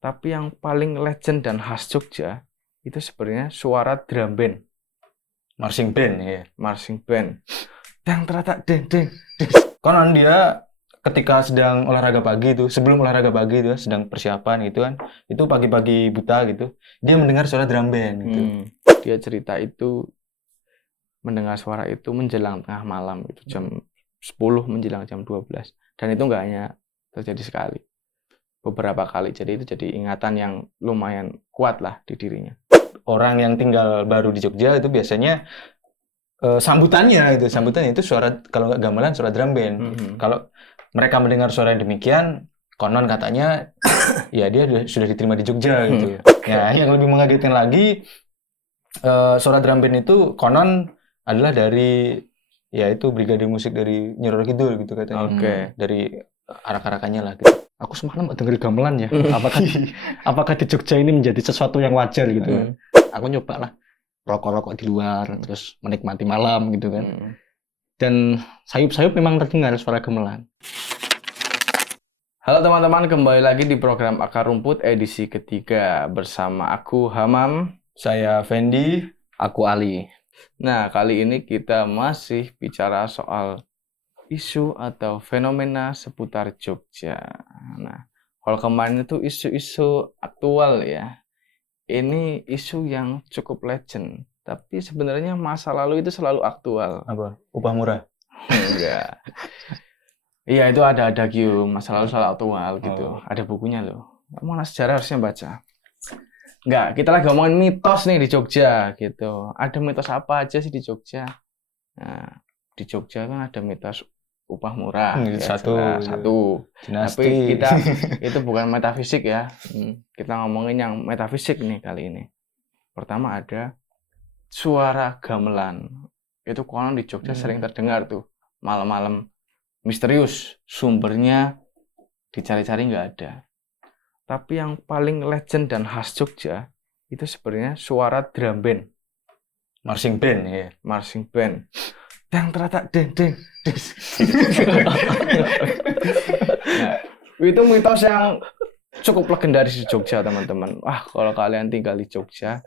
Tapi yang paling legend dan khas Jogja itu sebenarnya suara drum band, Marching band ya. marching band. Yang terletak deng deng. Konon dia ketika sedang olahraga pagi itu, sebelum olahraga pagi itu, sedang persiapan gitu kan, itu pagi-pagi buta gitu, dia mendengar suara drum band gitu. Dia cerita itu mendengar suara itu menjelang tengah malam gitu, jam 10 menjelang jam 12. Dan itu nggak hanya terjadi sekali, beberapa kali. Jadi itu jadi ingatan yang lumayan kuat lah di dirinya. Orang yang tinggal baru di Jogja itu biasanya sambutannya itu suara, kalau nggak gamelan suara drum band. Kalau mereka mendengar suara yang demikian, konon katanya ya dia sudah diterima di Jogja gitu. Ya, yang lebih mengagetkan lagi, suara drum band itu konon adalah dari yaitu brigade musik dari Nyi Roro Kidul gitu katanya. Dari arak-arakannya lah gitu. Aku semalam dengerin gamelan ya. Apakah di Jogja ini menjadi sesuatu yang wajar gitu? Aku nyoba lah rokok-rokok di luar, terus menikmati malam gitu kan. Dan sayup-sayup memang terdengar suara gamelan. Halo teman-teman, kembali lagi di program Akar Rumput edisi ketiga bersama aku Hamam. Saya Fendi. Aku Ali. Nah, kali ini kita masih bicara soal isu atau fenomena seputar Jogja. Nah, kalau kemarin itu isu-isu aktual ya. Ini isu yang cukup legend, tapi sebenarnya masa lalu itu selalu aktual. Apa? Upah murah? Enggak. Iya, itu ada Q, masa lalu selalu aktual gitu. Ada bukunya loh. Kamu anak sejarah harusnya baca. Enggak, kita lagi ngomongin mitos nih di Jogja gitu. Ada mitos apa aja sih di Jogja? Nah, di Jogja kan ada mitos upah murah. Satu. Dinasti. Tapi kita itu bukan metafisik ya. Kita ngomongin yang metafisik nih kali ini. Pertama ada suara gamelan. Itu konon di Jogja sering terdengar tuh malam-malam misterius. Sumbernya dicari-cari nggak ada. Tapi yang paling legend dan khas Jogja itu sebenarnya suara drum band. Marching band ya. Marching band. Yang terletak deng deng. Nah, itu mitos yang cukup legendaris di Jogja, teman-teman. Wah, kalau kalian tinggal di Jogja,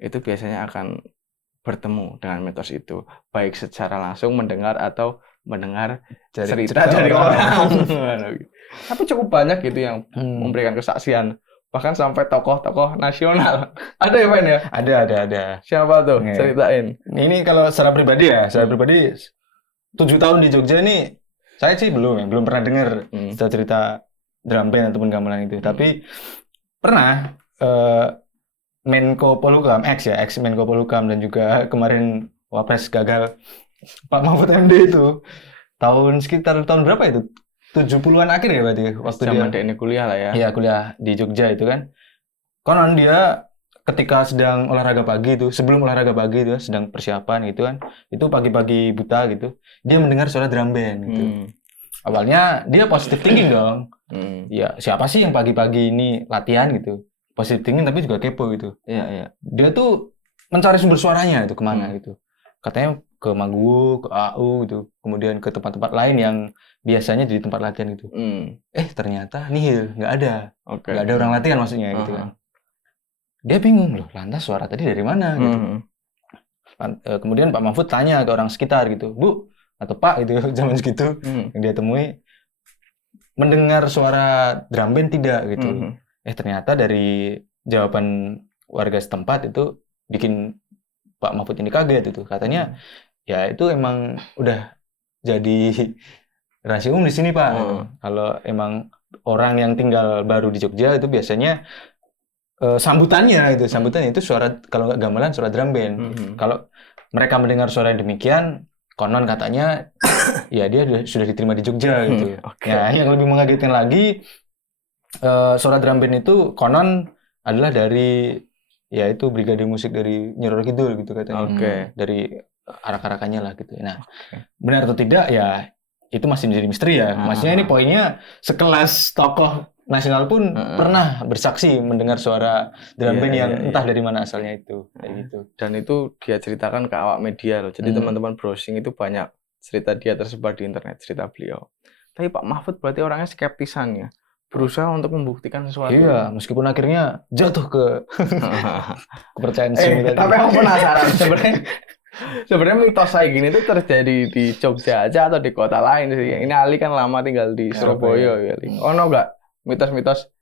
itu biasanya akan bertemu dengan mitos itu, baik secara langsung mendengar atau mendengar cerita dari orang. Tapi cukup banyak gitu yang memberikan kesaksian, bahkan sampai tokoh-tokoh nasional. Ada ya, Pen ya? Ada. Siapa tuh? Ceritain. Ini kalau secara pribadi ya, 7 tahun di Jogja ini saya sih belum pernah dengar cerita drum band ataupun gamelan itu. Tapi pernah Menko Polhukam, ex Menko Polhukam, dan juga kemarin Wapres gagal Pak Mahfud MD itu sekitar tahun berapa itu? 70-an akhir ya berarti waktu zaman dia kuliah lah ya. Iya, kuliah di Jogja itu kan. Konon dia ketika sedang olahraga pagi itu, sebelum olahraga pagi itu sedang persiapan gitu kan. Itu pagi-pagi buta gitu. Dia mendengar suara drum band gitu. Awalnya dia positive thinking dong. Ya, siapa sih yang pagi-pagi ini latihan gitu. Positive thinking tapi juga kepo gitu. Iya. Dia tuh mencari sumber suaranya itu kemana gitu. Katanya ke Maguwo, ke AU gitu. Kemudian ke tempat-tempat lain yang biasanya di tempat latihan gitu. Ternyata nihil, nggak ada. Nggak ada orang latihan maksudnya gitu kan. Dia bingung loh, lantas suara tadi dari mana gitu. Kemudian Pak Mahfud tanya ke orang sekitar gitu, Bu atau Pak gitu zaman segitu yang dia temui, mendengar suara drum band tidak gitu. Ternyata dari jawaban warga setempat itu bikin Pak Mahfud ini kaget itu. Katanya ya itu emang udah jadi rahasia umum di sini Pak. Kalau emang orang yang tinggal baru di Jogja itu biasanya sambutannya itu suara, kalau nggak gamelan suara drum band. Kalau mereka mendengar suara yang demikian, konon katanya ya dia sudah diterima di Jogja gitu. Ya, yang lebih mengagetkan lagi, suara drum band itu konon adalah dari yaitu brigade musik dari Nyi Roro Kidul gitu katanya. Dari arak-arakannya lah gitu. Nah, benar atau tidak ya itu masih menjadi misteri ya. Maksudnya ini poinnya sekelas tokoh nasional pun pernah bersaksi mendengar suara drum band yang entah dari mana asalnya itu. Kayak gitu. Dan itu dia ceritakan ke awak media loh. Jadi teman-teman browsing itu banyak cerita dia tersebar di internet, cerita beliau. Tapi Pak Mahfud berarti orangnya skeptisan ya. berusaha untuk membuktikan sesuatu. Iya, meskipun akhirnya jatuh ke kepercayaan semi tadi. Tapi aku penasaran sebenarnya mitos kayak gini tuh terjadi di Jogja aja atau di kota lain sih. Ini Ali kan lama tinggal di Surabaya ya. Oh no enggak mitos-mitos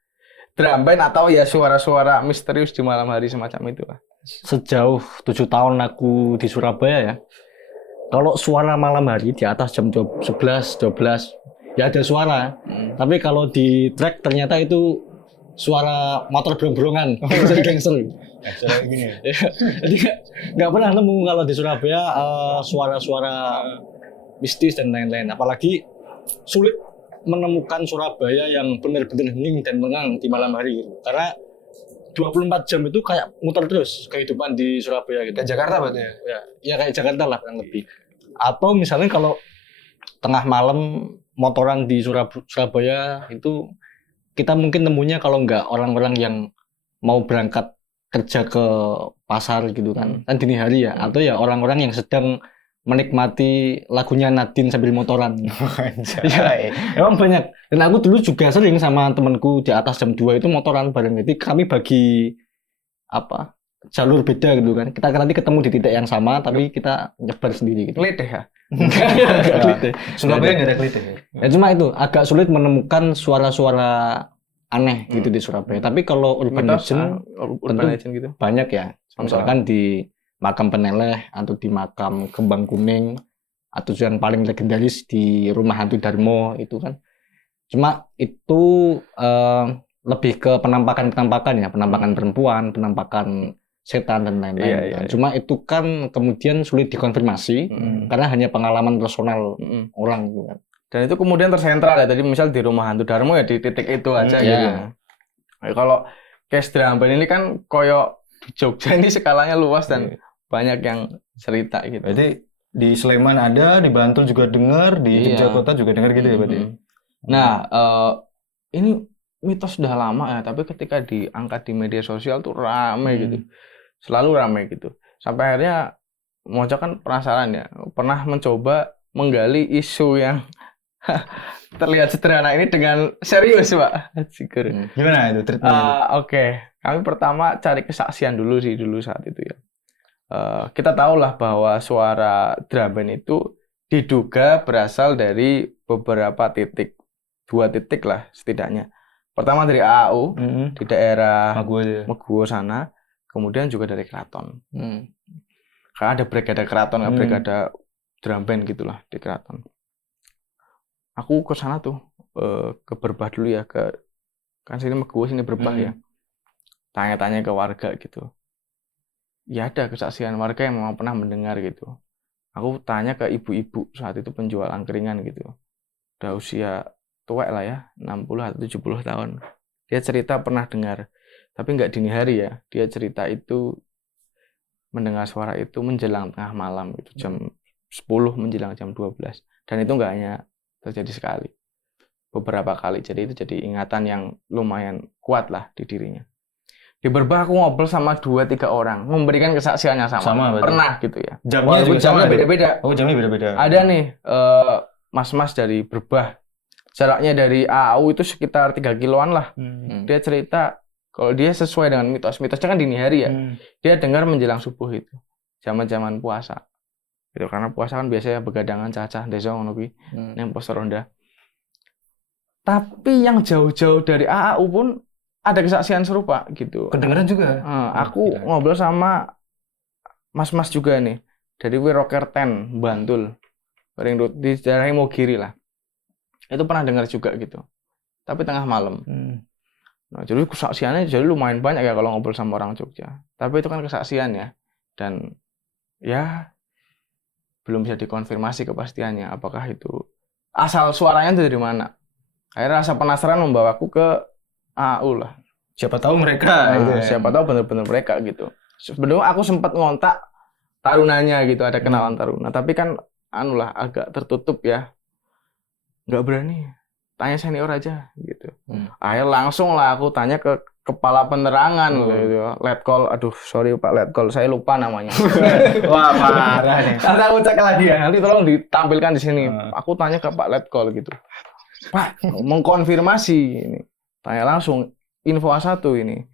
drum band atau ya suara-suara misterius di malam hari semacam itu? Sejauh 7 tahun aku di Surabaya ya, kalau suara malam hari di atas jam 11, 12 ya ada suara. Tapi kalau di track ternyata itu suara motor brong-brongan, gangster. Suara gini. Jadi nggak pernah nemu kalau di Surabaya suara-suara mistis dan lain-lain. Apalagi sulit menemukan Surabaya yang benar-benar hening dan tenang di malam hari gitu. Karena 24 jam itu kayak muter terus kehidupan di Surabaya gitu. Kayak Jakarta berarti ya? Ya kayak Jakarta lah kurang lebih. Atau misalnya kalau tengah malam motoran di Surabaya itu kita mungkin nemunya kalau nggak orang-orang yang mau berangkat kerja ke pasar gitu kan dini hari ya, atau ya orang-orang yang sedang menikmati lagunya Nadine sambil motoran. Ya, emang banyak. Dan aku dulu juga sering sama temanku di atas jam 2 itu motoran bareng. Jadi kami bagi jalur beda gitu kan. Kita nanti ketemu di titik yang sama tapi kita nyebar sendiri gitu. Klitih ya? Surabaya nggak ada klitih. Ya cuma itu agak sulit menemukan suara-suara aneh gitu di Surabaya. Tapi kalau urban legend gitu banyak ya. Misalkan di makam Peneleh atau di makam Kembang Kuning atau yang paling legendaris di Rumah Hantu Darmo itu kan. Cuma itu lebih ke penampakan ya, penampakan perempuan, penampakan setan dan lain-lain. Iya. Cuma itu kan kemudian sulit dikonfirmasi karena hanya pengalaman personal orang gitu kan. Dan itu kemudian tersentral ya. Tadi misal di Rumah Hantu Darmo ya di titik itu aja gitu. Nah, kalau case drum band ini kan koyo di Jogja ini skalanya luas dan banyak yang cerita gitu. Berarti di Sleman ada, di Bantul juga dengar, di Jogja Kota juga dengar gitu ya berarti. Nah, ini mitos sudah lama ya, tapi ketika diangkat di media sosial tuh rame gitu. Selalu ramai gitu. Sampai akhirnya Mojo kan penasaran ya, pernah mencoba menggali isu yang terlihat sederhana ini dengan serius, Pak. Gimana itu treatment? Oke. Kami pertama cari kesaksian dulu saat itu ya. Kita tahulah bahwa suara drum band itu diduga berasal dari beberapa titik, 2 titik lah setidaknya. Pertama dari AAU di daerah Meguwo sana. Kemudian juga dari keraton. Karena ada brigade keraton, brigade drum band gitulah di keraton. Aku ke sana tuh, ke Berbah dulu ya, kan sini Meguwo sini Berbah ya. Tanya-tanya ke warga gitu. Ya ada kesaksian warga yang memang pernah mendengar gitu. Aku tanya ke ibu-ibu saat itu penjual angkringan gitu. Udah usia tua lah ya, 60 atau 70 tahun. Dia cerita pernah dengar. Tapi nggak dini hari ya, dia cerita itu mendengar suara itu menjelang tengah malam gitu, jam 10 menjelang jam 12. Dan itu nggak hanya terjadi sekali, beberapa kali. Jadi itu jadi ingatan yang lumayan kuat lah di dirinya. Di Berbah aku ngobrol sama 2-3 orang, memberikan kesaksiannya sama pernah gitu ya. Jamnya juga jamnya beda-beda. Oh, jamnya beda-beda. Ada nih mas-mas dari Berbah, jaraknya dari AAU itu sekitar 3 kiloan lah. Dia cerita kalau dia sesuai dengan mitosnya kan dini hari ya, dia dengar menjelang subuh itu, zaman puasa. Itu karena puasa kan biasanya begadangan cacah desa ngono kuwi, nang pos ronda. Tapi yang jauh-jauh dari AAU pun ada kesaksian serupa gitu. Kedengeran juga. Aku ngobrol sama mas-mas juga nih dari Wiroker 10 Bantul, Ring Road di daerah Imogiri lah. Itu pernah dengar juga gitu. Tapi tengah malam. Nah, jadi kesaksiannya jadi lumayan banyak ya kalau ngobrol sama orang Jogja. Tapi itu kan kesaksian ya. Dan ya belum bisa dikonfirmasi kepastiannya apakah itu asal suaranya itu dari mana. Akhirnya rasa penasaran membawaku ke AAU lah. Siapa tahu mereka siapa tahu benar-benar mereka gitu. Sebenarnya aku sempat ngontak tarunanya gitu, ada kenalan taruna, tapi kan agak tertutup ya. Nggak berani. Tanya senior aja gitu. Akhirnya langsung lah aku tanya ke kepala penerangan gitu. Letkol, aduh sorry Pak Letkol, saya lupa namanya. Wah parah nih. Nanti aku cek lagi ya, nanti tolong ditampilkan di sini. Aku tanya ke Pak Letkol gitu. Pak, mengkonfirmasi ini. Tanya langsung, info A1 ini.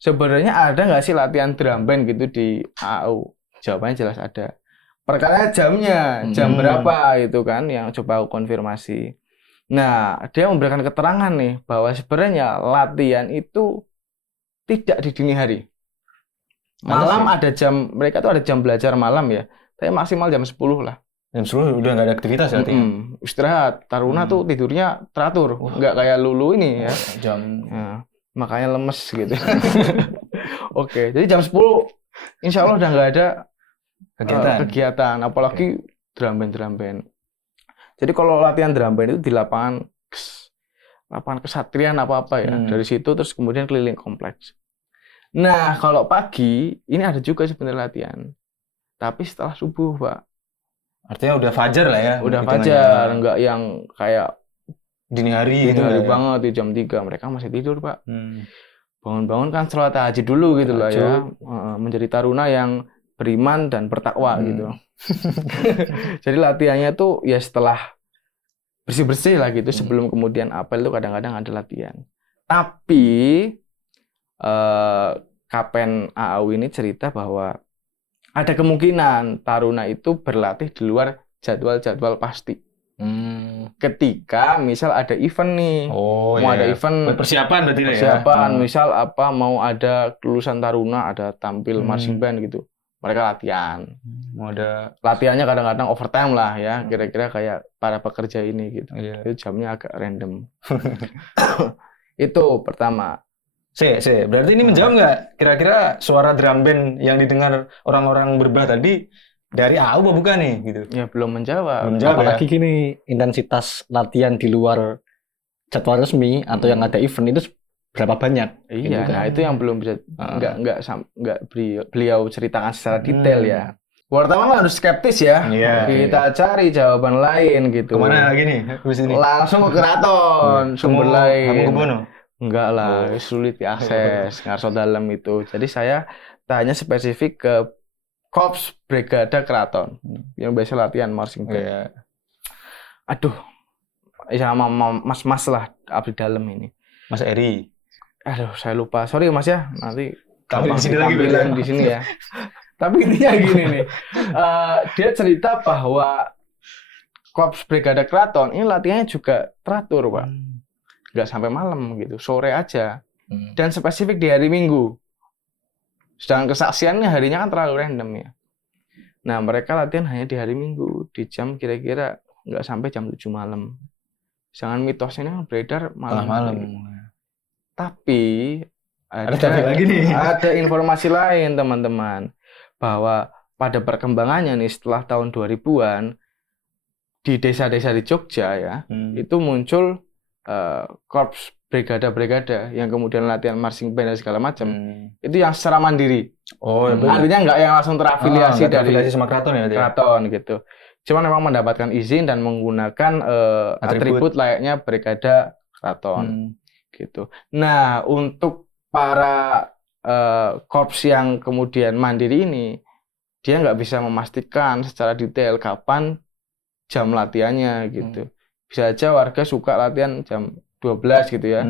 Sebenarnya ada nggak sih latihan drum band gitu di AU? Jawabannya jelas ada. Perkara jamnya, jam berapa itu kan yang coba aku konfirmasi. Nah, dia memberikan keterangan nih bahwa sebenarnya latihan itu tidak di dini hari. Malam ada jam, mereka tuh ada jam belajar malam ya. Tapi maksimal jam 10 lah. Jam 10 udah nggak ada aktivitas ya artinya? Istirahat. Taruna tuh tidurnya teratur. Nggak kayak Lulu ini ya. Jam. Nah, makanya lemes gitu. Oke, jadi jam 10 insya Allah udah nggak ada kegiatan. Apalagi drum band. Jadi kalau latihan drum band itu di lapangan kesatrian apa-apa ya. Dari situ terus kemudian keliling kompleks. Nah, kalau pagi, ini ada juga sebenarnya latihan. Tapi setelah subuh, Pak. Artinya udah fajar lah ya? Udah fajar, nggak yang kayak dini hari banget di jam 3. Mereka masih tidur, Pak. Bangun-bangun kan sholat tahajud dulu gitu lah ya. Menjadi taruna yang beriman dan bertakwa gitu. Jadi latihannya tuh ya setelah bersih-bersih lah gitu. Sebelum kemudian apel tuh kadang-kadang ada latihan. Tapi Kapten AAU ini cerita bahwa ada kemungkinan taruna itu berlatih di luar jadwal-jadwal pasti. Ketika misal ada event nih, mau ada event persiapan berarti ya. Persiapan, misal apa mau ada kelulusan taruna, ada tampil marching band gitu. Mereka latihan. Mau ada latihannya kadang-kadang overtime lah ya, kira-kira kayak para pekerja ini gitu. Itu jamnya agak random. Itu pertama. Berarti ini menjawab nggak kira-kira suara drum band yang didengar orang-orang berbah tadi dari AU apa bukan nih gitu? Ya belum menjawab. Apalagi gini, intensitas latihan di luar jadwal resmi atau yang ada event itu berapa banyak? Iya, nah itu yang belum bisa nggak beliau ceritakan secara detail ya. Wartawan harus skeptis ya. Kita cari jawaban lain gitu. Kemana lagi nih? Langsung ke keraton, sumber lain. Hamengkubuwono? Enggak lah, sulit diakses Ngarso Dalem itu. Jadi saya tanya spesifik ke Korps Brigada Keraton yang biasa latihan marching band. Aduh, sama mas-mas lah abdi dalam ini. Mas Eri. Aduh, saya lupa. Sorry Mas ya, nanti kamu di sini lagi di sini ya. Tapi intinya gini nih, dia cerita bahwa Korps Brigada Keraton ini latihannya juga teratur, Pak. Nggak sampai malam gitu, sore aja. Dan spesifik di hari Minggu. Sedangkan kesaksiannya harinya kan terlalu random ya. Nah, mereka latihan hanya di hari Minggu, di jam kira-kira nggak sampai jam 7 malam. Sedangkan mitosnya ini beredar malam. Tapi ada informasi lain teman-teman, bahwa pada perkembangannya nih setelah tahun 2000-an di desa-desa di Jogja ya, itu muncul korps brigada yang kemudian latihan marching band dan segala macam. Itu yang secara mandiri. Artinya nggak yang langsung terafiliasi dari sama keraton ya? Keraton gitu. Cuma memang mendapatkan izin dan menggunakan atribut layaknya brigada keraton gitu. Nah, untuk para korps yang kemudian mandiri ini, dia nggak bisa memastikan secara detail kapan jam latihannya gitu. Bisa aja warga suka latihan jam 12 gitu ya,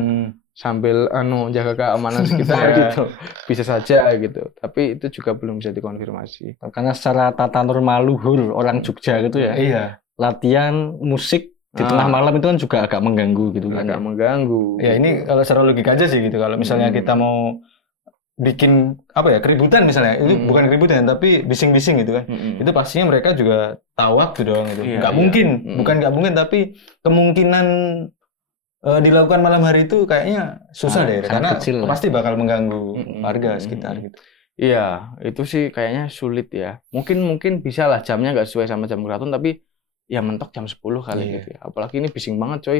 sambil jaga keamanan sekitar gitu. Bisa saja gitu. Tapi itu juga belum bisa dikonfirmasi. Karena secara tata norma luhur orang Jogja gitu ya. Iya. Latihan musik di tengah malam itu kan juga agak mengganggu gitu kan. Agak mengganggu. Ya ini kalau secara logika aja sih gitu. Kalau misalnya kita mau bikin keributan misalnya, itu bukan keributan tapi bising-bising gitu kan. Itu pastinya mereka juga tahu waktu dong gitu. Bukan nggak mungkin tapi kemungkinan dilakukan malam hari itu kayaknya susah deh karena kecil, pasti bakal mengganggu warga sekitar gitu. Iya, itu sih kayaknya sulit ya. Mungkin bisa lah jamnya nggak sesuai sama jam keraton tapi ya mentok jam 10 kali gitu ya. Apalagi ini bising banget coy.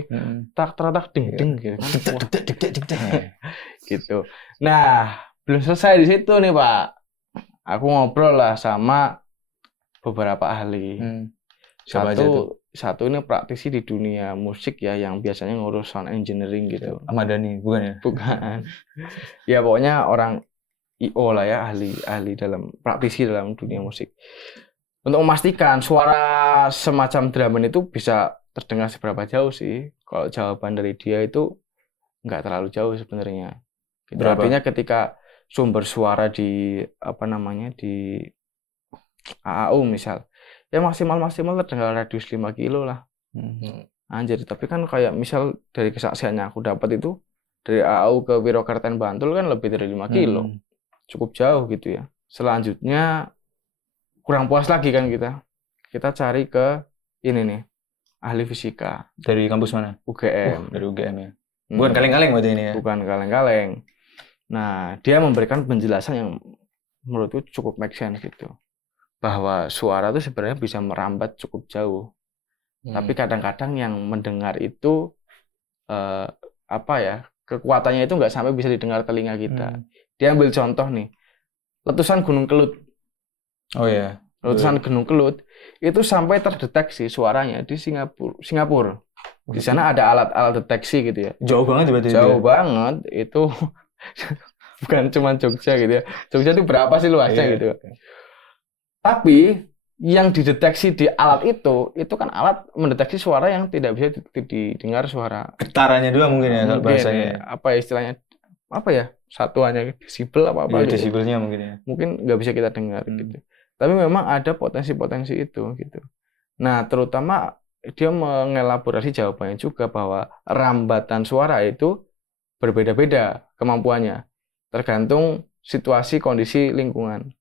Tak ding gitu kan. Gitu. Nah, belum selesai di situ nih Pak. Aku ngobrol lah sama beberapa ahli. Satu ini praktisi di dunia musik ya, yang biasanya ngurus sound engineering gitu. Ahmad Dhani, bukan ya? Bukan. Ya pokoknya orang IO lah ya, ahli praktisi dalam dunia musik. Untuk memastikan suara semacam drum band itu bisa terdengar seberapa jauh sih. Kalau jawaban dari dia itu nggak terlalu jauh sebenarnya. Gitu. Berapa? Artinya ketika sumber suara di di AAU misal, ya maksimal terdengar radius 5 kilo lah. Anjir, tapi kan kayak misal dari kesaksian yang aku dapat itu dari AAU ke Wirokerten Bantul kan lebih dari 5 kilo. Cukup jauh gitu ya. Selanjutnya kurang puas lagi kan kita. Kita cari ke ini nih, ahli fisika Dari kampus mana? UGM. Dari UGM ya. Bukan kaleng-kaleng berarti ini ya. Bukan kaleng-kaleng. Nah, dia memberikan penjelasan yang menurutku cukup make sense gitu. Bahwa suara itu sebenarnya bisa merambat cukup jauh. Tapi kadang-kadang yang mendengar itu kekuatannya itu nggak sampai bisa didengar telinga kita. Dia ambil contoh nih, letusan Gunung Kelut. Oh iya. Letusan Gunung Kelut itu sampai terdeteksi suaranya di Singapura. Di sana ada alat-alat deteksi gitu ya. Jauh banget berarti. Jauh banget itu. Bukan cuma Jogja gitu ya. Jogja itu berapa sih luasnya gitu. Tapi yang dideteksi di alat itu kan alat mendeteksi suara yang tidak bisa didengar suara. Getarannya doang mungkin ya kalau bahasanya. Ya, apa ya istilahnya? Apa ya? Satuannya desibel apa Iya, gitu. desibelnya mungkin ya. Mungkin nggak bisa kita dengar gitu. Tapi memang ada potensi-potensi itu gitu. Nah, terutama dia mengelaborasi jawabannya juga bahwa rambatan suara itu berbeda-beda kemampuannya. Tergantung situasi kondisi lingkungan.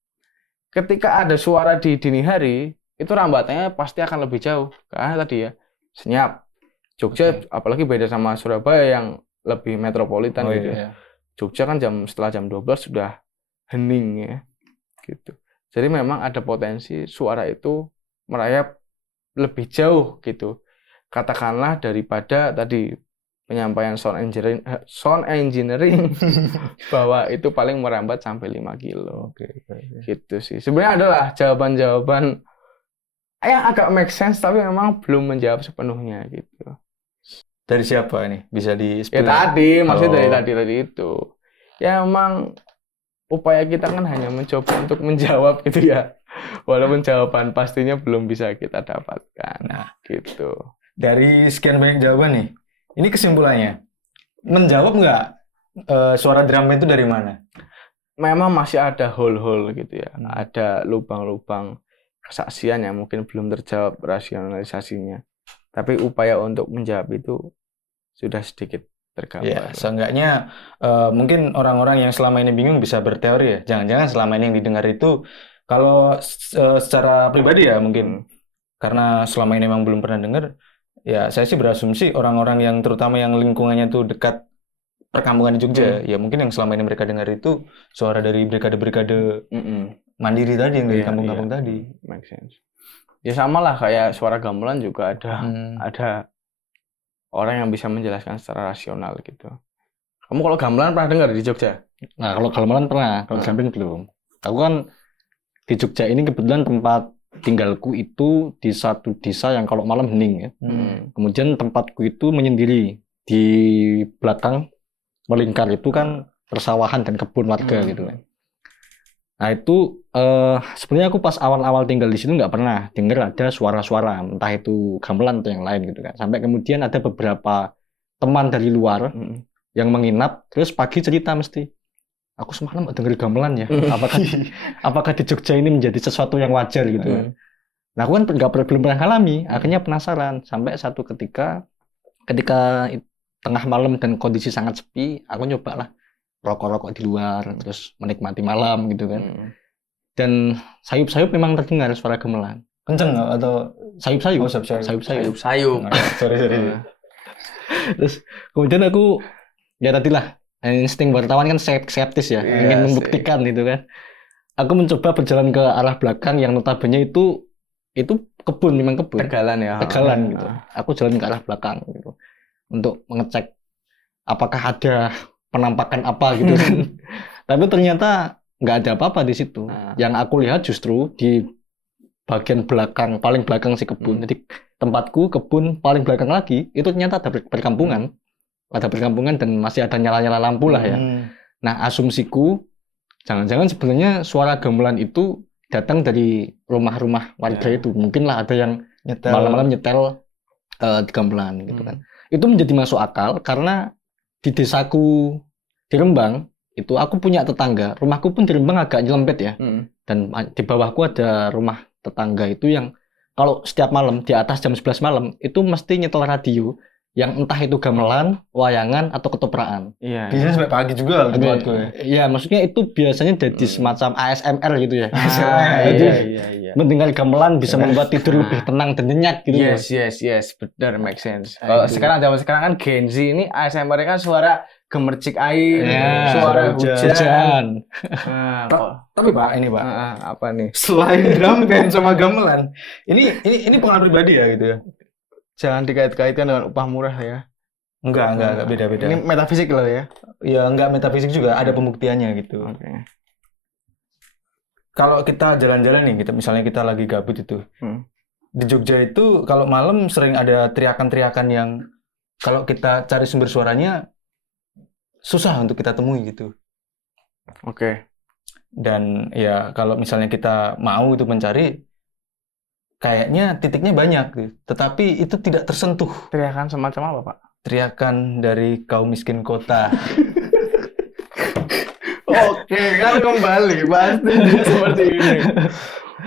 Ketika ada suara di dini hari, itu rambatannya pasti akan lebih jauh. Karena tadi ya, senyap. Jogja apalagi beda sama Surabaya yang lebih metropolitan gitu. Iya. Jogja kan setelah jam 12 sudah hening ya. Gitu. Jadi memang ada potensi suara itu merayap lebih jauh gitu. Katakanlah daripada tadi penyampaian sound engineering bahwa itu paling merambat sampai 5 kilo. Gitu sih. Sebenarnya adalah jawaban-jawaban yang agak make sense tapi memang belum menjawab sepenuhnya gitu. Dari siapa nih? Bisa Ya tadi, maksudnya dari tadi itu. Ya memang upaya kita kan hanya mencoba untuk menjawab gitu ya. Walaupun jawaban pastinya belum bisa kita dapatkan. Nah, gitu. Dari sekian banyak jawaban nih, ini kesimpulannya. Menjawab nggak suara drum band itu dari mana? Memang masih ada hole-hole gitu ya. Ada lubang-lubang kesaksian yang mungkin belum terjawab rasionalisasinya. Tapi upaya untuk menjawab itu sudah sedikit tergambar. Ya, seenggaknya mungkin orang-orang yang selama ini bingung bisa berteori ya. Jangan-jangan selama ini yang didengar itu, kalau secara pribadi ya mungkin, karena selama ini memang belum pernah dengar, ya saya sih berasumsi orang-orang yang terutama yang lingkungannya tuh dekat perkampungan di Jogja, ya mungkin yang selama ini mereka dengar itu suara dari brigade-brigade mandiri tadi yang dari kampung-kampung tadi. Make sense. Ya sama lah kayak suara gamelan juga ada orang yang bisa menjelaskan secara rasional gitu. Kamu kalau gamelan pernah dengar di Jogja? Nah, kalau gamelan pernah, kalau drum belum. Aku kan di Jogja ini kebetulan tempat tinggalku itu di satu desa yang kalau malam hening ya. Kemudian tempatku itu menyendiri di belakang melingkar itu kan persawahan dan kebun warga gitu kan. Nah itu sebenarnya aku pas awal-awal tinggal di situ nggak pernah dengar ada suara-suara entah itu gamelan atau yang lain gitu kan. Sampai kemudian ada beberapa teman dari luar yang menginap terus pagi cerita mesti aku semalam dengar gamelan ya. Apakah di Jogja ini menjadi sesuatu yang wajar gitu kan. Nah aku kan belum pernah alami, akhirnya penasaran sampai satu ketika tengah malam dan kondisi sangat sepi, aku nyoba lah rokok-rokok di luar, terus menikmati malam gitu kan. Dan sayup-sayup memang terdengar suara gamelan. Kenceng nggak atau sayup-sayup? Oh, sayup-sayup. Sorry. Terus kemudian aku ya tadilah insting wartawan kan skeptis ya, ingin membuktikan gitu kan. Aku mencoba berjalan ke arah belakang yang notabene itu kebun, memang kebun. Tegalan gitu. Aku jalan ke arah belakang gitu untuk mengecek apakah ada penampakan apa gitu kan. Tapi ternyata nggak ada apa-apa di situ. Yang aku lihat justru di bagian belakang, paling belakang si kebun. Jadi tempatku kebun paling belakang lagi itu ternyata ada perkampungan. Ada perkampungan dan masih ada nyala-nyala lampu lah ya. Nah, asumsiku jangan-jangan sebenarnya suara gamelan itu datang dari rumah-rumah warga itu. Mungkin lah ada yang malam-malam nyetel gamelan gitu kan. Itu menjadi masuk akal karena di desaku di Rembang itu aku punya tetangga, rumahku pun di Rembang agak nyelempet ya. Dan di bawahku ada rumah tetangga itu yang kalau setiap malam di atas jam 11 malam itu mesti nyetel radio yang entah itu gamelan, wayangan atau ketoprak. Iya. Biasanya sampai pagi juga tempatku ya. Iya, maksudnya itu biasanya jadi semacam ASMR gitu ya. Iya. Mendengar gamelan bisa membuat tidur lebih tenang dan nyenyak gitu. Yes, benar, make sense. Kalau sekarang zaman sekarang kan Gen Z ini ASMR kan suara gemercik air, suara hujan. Tapi Pak, ini Pak, apa nih? selain drum band sama gamelan, ini pengalaman pribadi ya gitu ya. Jangan dikait-kaitkan dengan upah murah ya. Enggak beda-beda. Ini metafisik loh ya. Ya enggak metafisik juga, ada pembuktiannya gitu. Oke. Kalau kita jalan-jalan nih, misalnya kita lagi gabut itu. Di Jogja itu kalau malam sering ada teriakan-teriakan yang kalau kita cari sumber suaranya susah untuk kita temui gitu. Oke. Dan ya kalau misalnya kita mau itu mencari, kayaknya titiknya banyak gitu. Tetapi itu tidak tersentuh. Teriakan semacam apa, Pak? Teriakan dari kaum miskin kota. Oke, kan kembali pasti seperti ini.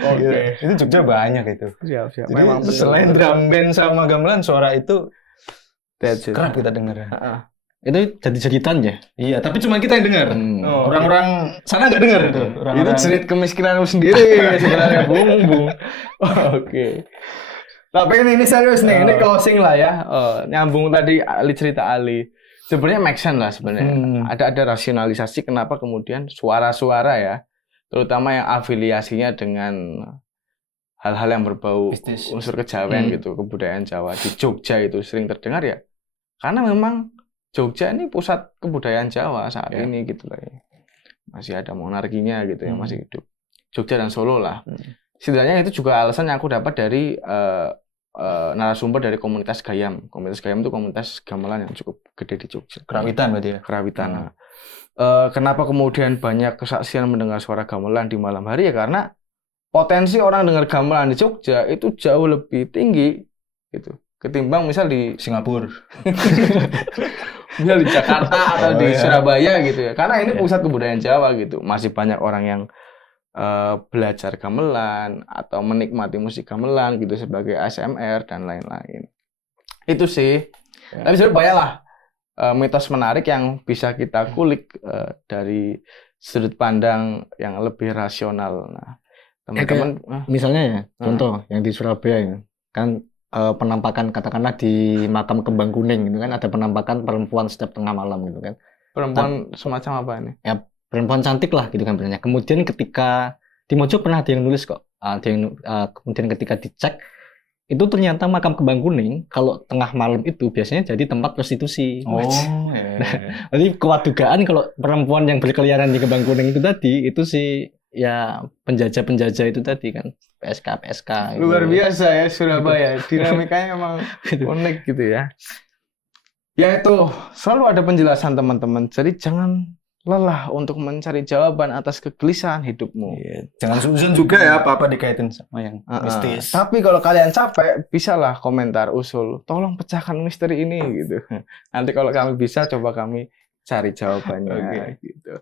Oke. Itu Jogja banyak itu. Siap. Jadi Memang selain drum band sama gamelan, suara itu that's it. kerap kita dengar. Itu jadi jeritan ya? Iya, tapi cuma kita yang dengar. Orang-orang sana nggak dengar itu. Itu jerit kemiskinan sendiri sebenarnya, Bung. Oke. Tapi ini serius nih, ini closing lah ya. Nyambung tadi cerita Ali. Sebenarnya make sense lah sebenarnya. Ada rasionalisasi kenapa kemudian suara-suara ya, terutama yang afiliasinya dengan hal-hal yang berbau unsur kejawen gitu, kebudayaan Jawa di Jogja itu sering terdengar ya. Karena memang Jogja ini pusat kebudayaan Jawa saat ini gitu lah ya. Masih ada monarkinya gitu yang masih hidup. Jogja dan Solo lah. Setidaknya itu juga alasan yang aku dapat dari narasumber dari komunitas Gayam. Komunitas Gayam itu komunitas gamelan yang cukup gede di Jogja. Kerawitan berarti ya? Kerawitan. Kenapa kemudian banyak kesaksian mendengar suara gamelan di malam hari ya karena potensi orang dengar gamelan di Jogja itu jauh lebih tinggi gitu ketimbang misal di Singapura. misal di Jakarta atau di Surabaya gitu ya. Karena ini pusat kebudayaan Jawa gitu. Masih banyak orang yang belajar gamelan atau menikmati musik gamelan gitu sebagai ASMR dan lain-lain. Itu sih. Tapi sebenarnya banyaklah mitos menarik yang bisa kita kulik dari sudut pandang yang lebih rasional. Nah, teman-teman, misalnya ya, contoh yang di Surabaya ya, kan penampakan katakanlah di makam Kembang Kuning gitu kan, ada penampakan perempuan setiap tengah malam gitu kan. Perempuan semacam apa ini? Ya perempuan cantik lah gitu kan sebenarnya. Kemudian ketika di Mojo pernah ada yang nulis kok, kemudian ketika dicek itu ternyata makam Kembang Kuning kalau tengah malam itu biasanya jadi tempat prostitusi. Jadi kuat dugaan kalau perempuan yang berkeliaran di Kembang Kuning itu tadi itu sih ya penjajah itu tadi kan, PSK luar biasa ya Surabaya, dinamikanya emang unik gitu ya. Ya itu selalu ada penjelasan teman-teman, jadi jangan lelah untuk mencari jawaban atas kegelisahan hidupmu. Jangan suzon juga ya apa-apa dikaitin sama yang mistis. Tapi kalau kalian capek, bisalah komentar usul, tolong pecahkan misteri ini gitu. Nanti kalau kami bisa, coba kami cari jawabannya gitu.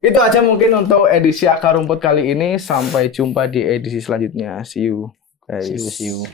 Itu aja mungkin untuk edisi Akar Rumput kali ini. Sampai jumpa di edisi selanjutnya. See you guys. See you.